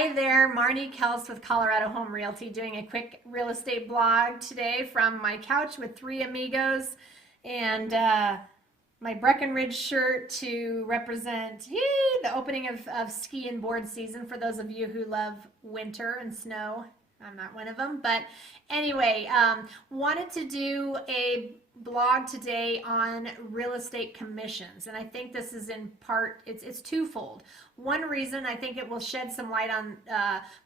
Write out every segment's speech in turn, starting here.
Hi there, Marni Kelce with Colorado Home Realty doing a quick real estate blog today from my couch with three amigos and my Breckenridge shirt to represent the opening of ski and board season for those of you who love winter and snow. I'm not one of them, but anyway, wanted to do a blog today on real estate commissions, and I think this is in part, it's twofold. One reason I think it will shed some light on,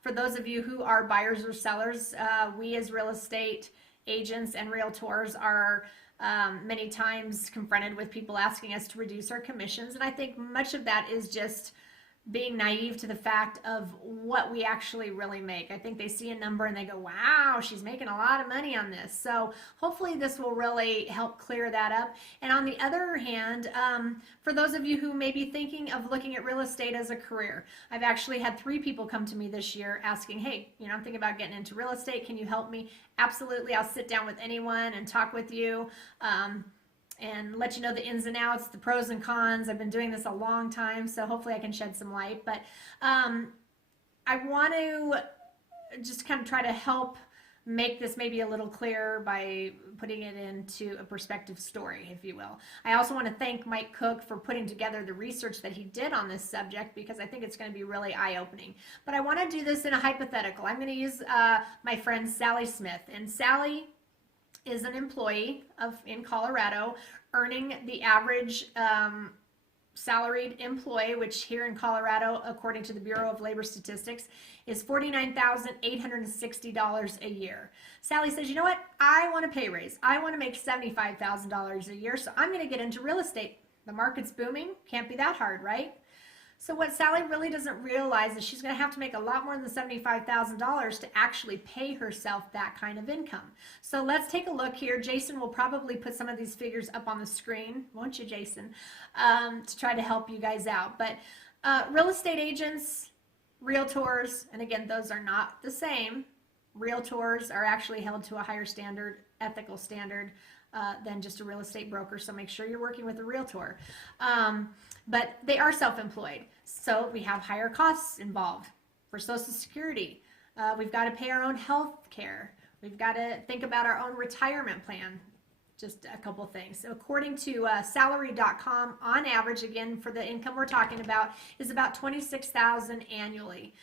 for those of you who are buyers or sellers, we as real estate agents and realtors are many times confronted with people asking us to reduce our commissions, and I think much of that is just being naive to the fact of what we actually really make. I think they see a number and they go, wow, she's making a lot of money on this. So hopefully this will really help clear that up. And on the other hand, for those of you who may be thinking of looking at real estate as a career, I've actually had 3 people come to me this year asking, hey, I'm thinking about getting into real estate. Can you help me? Absolutely. I'll sit down with anyone and talk with you. And let you know the ins and outs, the pros and cons. I've been doing this a long time, so hopefully I can shed some light. But I want to just kind of try to help make this maybe a little clearer by putting it into a perspective story, if you will. I also want to thank Mike Cook for putting together the research that he did on this subject, because I think it's going to be really eye-opening. But I want to do this in a hypothetical. I'm going to use my friend Sally Smith. And Sally is an employee in Colorado, earning the average salaried employee, which here in Colorado, according to the Bureau of Labor Statistics, is $49,860 a year. Sally says, you know what? I want a pay raise. I want to make $75,000 a year, so I'm going to get into real estate. The market's booming. Can't be that hard, right? So what Sally really doesn't realize is she's going to have to make a lot more than $75,000 to actually pay herself that kind of income. So let's take a look here. Jason will probably put some of these figures up on the screen, won't you, Jason, to try to help you guys out. But real estate agents, realtors, and again, those are not the same. Realtors are actually held to a higher standard, ethical standard, than just a real estate broker, so make sure you're working with a realtor. But they are self-employed, so we have higher costs involved for Social Security. We've got to pay our own health care. We've got to think about our own retirement plan. Just a couple things. So according to salary.com, on average, again, for the income we're talking about, is about $26,000 annually.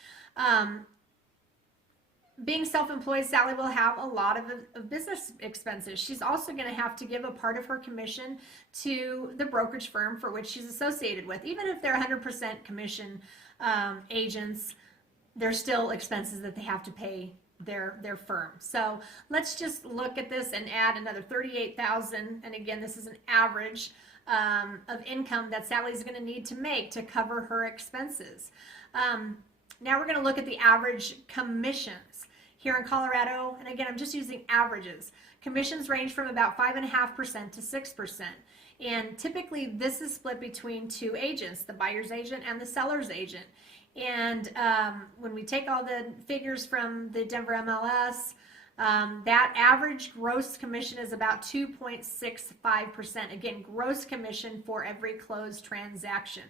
Being self-employed, Sally will have a lot of business expenses. She's also going to have to give a part of her commission to the brokerage firm for which she's associated with. Even if they're 100% commission agents, there's still expenses that they have to pay their firm. So let's just look at this and add another $38,000. And again, this is an average of income that Sally's going to need to make to cover her expenses. Now we're going to look at the average commissions here in Colorado. And again, I'm just using averages. Commissions range from about 5.5% to 6%. And typically this is split between 2 agents, the buyer's agent and the seller's agent. And when we take all the figures from the Denver MLS, that average gross commission is about 2.65%. Again, gross commission for every closed transaction.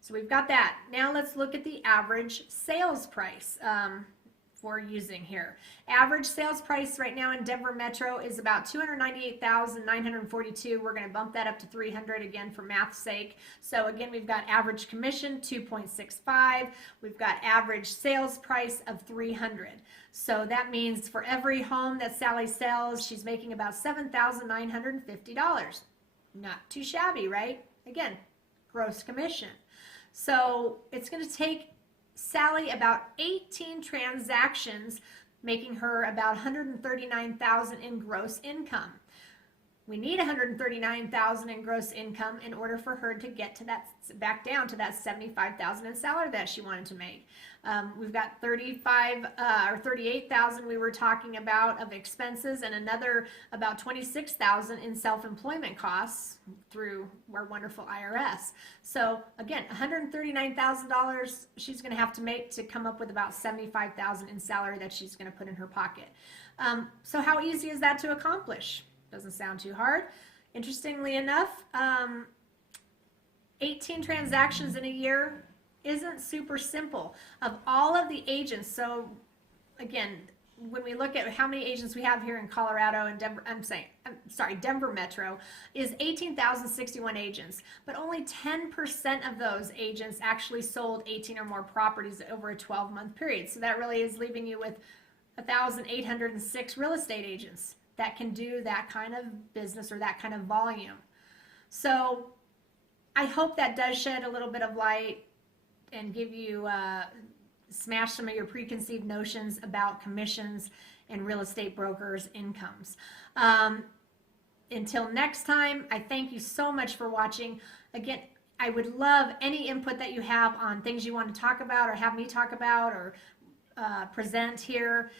So we've got that. Now let's look at the average sales price for using here. Average sales price right now in Denver Metro is about $298,942. We're going to bump that up to $300 again for math's sake. So again, we've got average commission 2.65. We've got average sales price of $300. So that means for every home that Sally sells, she's making about $7,950. Not too shabby, right? Again, gross commission. So it's going to take Sally about 18 transactions, making her about $139,000 in gross income. We need $139,000 in gross income in order for her to get to that, back down to that $75,000 in salary that she wanted to make. We've got $38,000 we were talking about of expenses, and another about $26,000 in self-employment costs through our wonderful IRS. So again, $139,000 she's going to have to make to come up with about $75,000 in salary that she's going to put in her pocket. So how easy is that to accomplish? Doesn't sound too hard. Interestingly enough, 18 transactions in a year isn't super simple. Of all of the agents, so again, when we look at how many agents we have here in Colorado and Denver, Denver Metro is 18,061 agents, but only 10% of those agents actually sold 18 or more properties over a 12-month period. So that really is leaving you with 1,806 real estate agents that can do that kind of business or that kind of volume. So I hope that does shed a little bit of light and give you smash some of your preconceived notions about commissions and real estate brokers' incomes. Until next time, I thank you so much for watching. Again, I would love any input that you have on things you want to talk about or have me talk about or present here.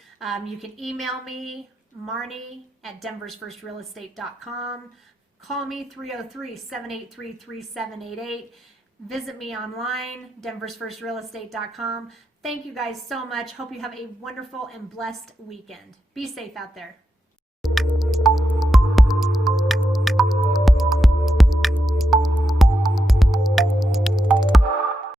You can email me, Marni at denversfirstrealestate.com. Call me 303-783-3788. Visit me online, denversfirstrealestate.com. Thank you guys so much. Hope you have a wonderful and blessed weekend. Be safe out there.